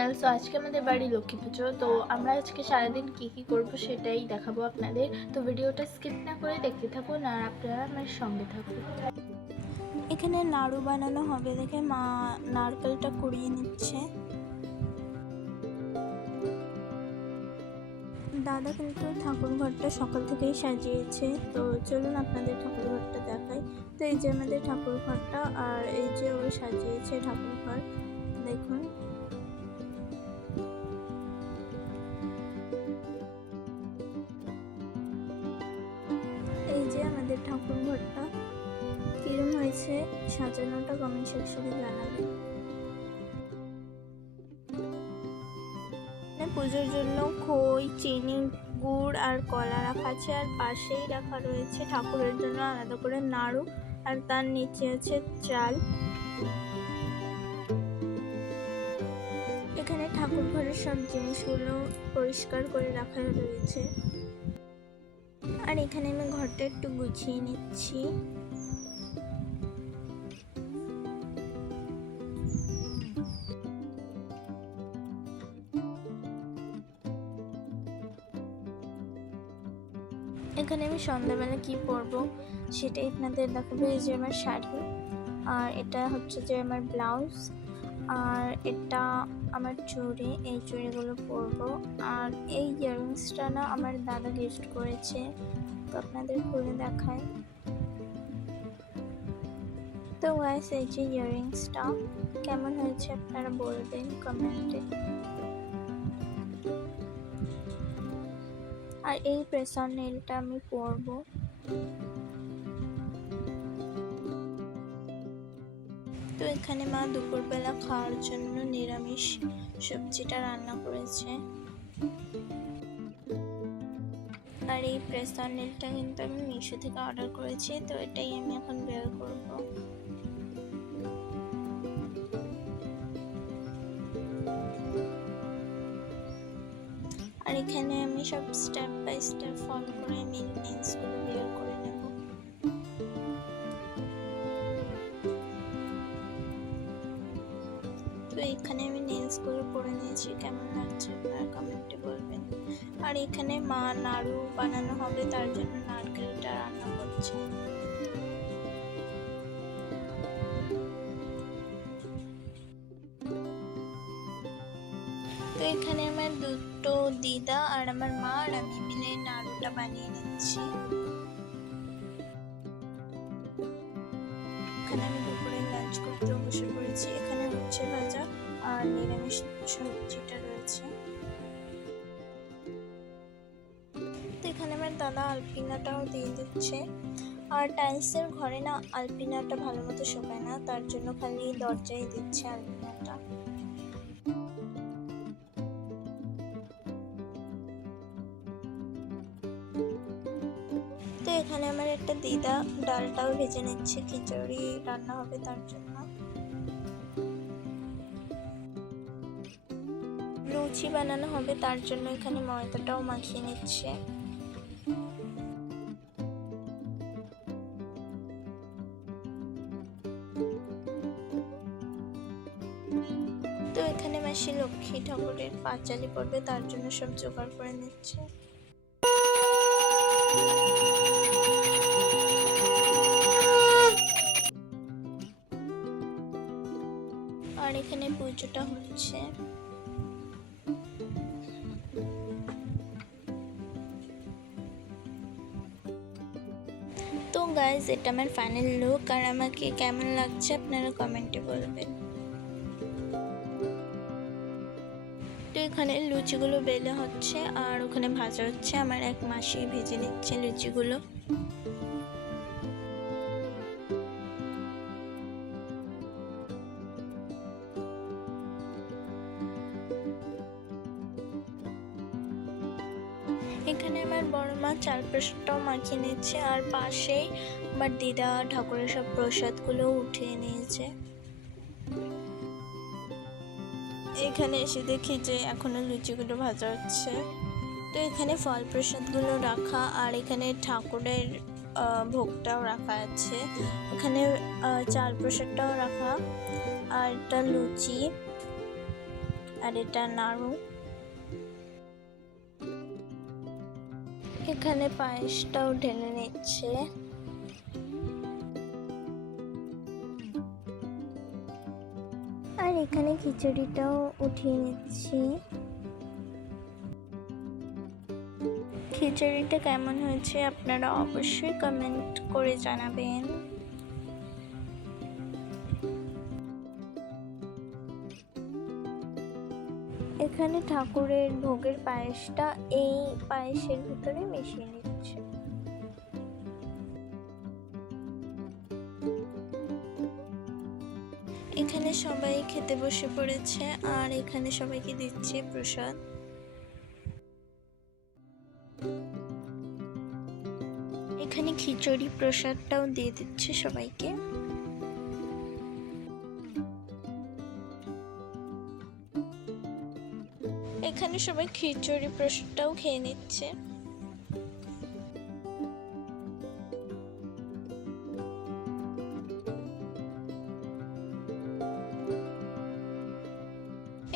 Channel. So আজকে আমাদের বাড়ি লক্ষ্মী পুজো। তো আমরা আজকে সারাদিন কি করব সেটাই দেখাবো আপনাদের। তো ভিডিওটা স্কিপ না করে দেখতে থাকুন আর আপনারা আমার সঙ্গে থাকুন। এখানে নাড়ু বানানো হবে দেখে মা নারকেলটা কুড়িয়ে নিচ্ছে। দাদা কিন্তু ঠাকুর ঘরটা সকাল থেকেই সাজিয়েছে। তো চলুন আপনাদের ঠাকুর ঘরটা দেখাই। তো এই যে আমাদের ঠাকুর ঘরটা, আর এই যে ও সাজিয়েছে ঠাকুর ঘর, দেখুন। এই যে আমাদের ঠাকুর ঘরটা কিরম হয়েছে সাজানোটা কমেন্ট সেকশনে জানাবেন। পুজোর জন্য খই, চিনি, গুড় আর কলা রাখা আছে, আর পাশেই রাখা রয়েছে ঠাকুরের জন্য আলাদা করে নাড়ু, আর তার নিচে আছে চাল। এখানে ঠাকুর ঘরের সব জিনিসগুলো পরিষ্কার করে রাখা রয়েছে, আর এখানে আমি ঘরটা একটু গুছিয়ে নিচ্ছি। এখানে আমি সন্ধ্যাবেলা কি পরবো সেটাই আপনাদের দেখাবো। এই যে আমার শাড়ি, আর এটা হচ্ছে যে আমার ব্লাউজ, আর এটা আমার চুড়ি। এই চুড়িগুলো পরবো, আর এই ইয়াররিংসটা না আমার দাদা গিফট করেছে, তো আপনাদের খুলে দেখায়। তো গাইস, এই যে ইয়াররিংসটা কেমন হয়েছে আপনারা বলবেন কমেন্টে। আর এই প্রেসার নেলটা আমি পরবো। তো এখানে মা দুপুরবেলা খাওয়ার জন্য নিরামিষ সবজিটা রান্না করেছে। আর এই প্রেসার নেলটা কিন্তু আমি মিশো থেকে অর্ডার করেছি, তো এটাই আমি এখন বের করব। আর এখানে আমি সব স্টেপ বাই স্টেপ ফলো করে নেলসগুলো বের করে নেব। তো এখানে আমি নেলসগুলো করে নিয়েছি, কেমন লাগছে আপনারা কমেন্টে বলবেন। আর এখানে মা নাড়ু বানানো হবে, তার জন্য নারকেলটা রান্না করছে। তো এখানে আমার দুটো দিদা আর আমার মা আর আমি মিলে নাড়ুটা বানিয়ে নিচ্ছি। এখানে আমি দুপুরে লাঞ্চ করতে বসে পড়েছি। এখানে উচ্ছে ভাজা আর নিরামিষ সবজিটা রয়েছে। তো এখানে আমার দাদা আলপিনাটাও দিয়ে দিচ্ছে। আর টাইলসের ঘরে না আলপিনাটা ভালো মতো শোকায় না, তার জন্য খালি দরজায় দিচ্ছে আলপিনাটা। তো এখানে আমার একটা দিদা ডালটাও ভেজে নিচ্ছে, খিচুড়ি রান্না হবে তার জন্য। লুচি বানানো হবে, তার জন্য এখানে ময়দাটাও মাখিয়ে নিচ্ছে। তো এখানে মাসি লক্ষ্মী ঠাকুরের পাঁচালি পড়বে, তার জন্য সব জোগাড় করে নিচ্ছে। আর এখানে পুজোটা হচ্ছে। তো গাইজ, এটা আমার ফাইনাল লুক, আর আমাকে কেমন লাগছে আপনারা কমেন্টে বলবেন। তো এখানে লুচিগুলো বেলে হচ্ছে আর ওখানে ভাজা হচ্ছে। আমার এক মাসি ভেজে নিচ্ছে লুচিগুলো। এখানে আমার বড় মা চাল প্রসাদটাও মাখিয়ে নিচ্ছে, আর পাশেই আমার দিদা ঠাকুরের সব প্রসাদগুলো উঠিয়ে নিয়েছে। এখানে এসে দেখি যে এখনো লুচিগুলো ভাজা হচ্ছে। তো এখানে ফল প্রসাদগুলো রাখা, আর এখানে ঠাকুরের ভোগটাও রাখা আছে। এখানে চাল প্রসাদটাও রাখা, আর একটা লুচি, আর এটা নাড়ু। এখানে পায়েসটাও ঢেলে নিচ্ছে। আর এখানে খিচুড়িটাও উঠিয়ে নিচ্ছি। খিচুড়িটা কেমন হয়েছে আপনারা অবশ্যই কমেন্ট করে জানাবেন। এখানে ঠাকুরের ভোগের পায়েসটা এই পায়েসের ভিতরে মিশিয়ে নিচ্ছে। এখানে সবাই খেতে বসে পড়েছে আর এখানে সবাইকে দিচ্ছে প্রসাদ। এখানে খিচুড়ি প্রসাদটাও দিয়ে দিচ্ছে সবাইকে। এখানে সবাই খিচুড়ি প্রসাদটাও খেয়ে নিচ্ছে।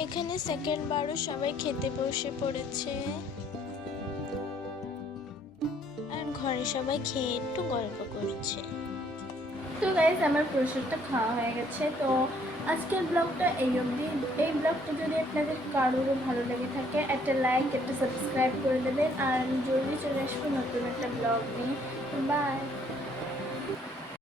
এখানে সেকেন্ড বারও সবাই খেতে বসে পড়েছে আর ঘরে সবাই খেয়ে একটু গল্প করছে। তো গাইজ আমার প্রসাদটা খাওয়া হয়ে গেছে। তো আজকের ব্লগটা এই অবধি। এই ব্লগটা যদি আপনাদের কারোরও ভালো লেগে থাকে একটা লাইক একটা সাবস্ক্রাইব করে দেবেন। আর আমি জলদি চলে আসবো নতুন একটা ব্লগ নিয়ে। বাই।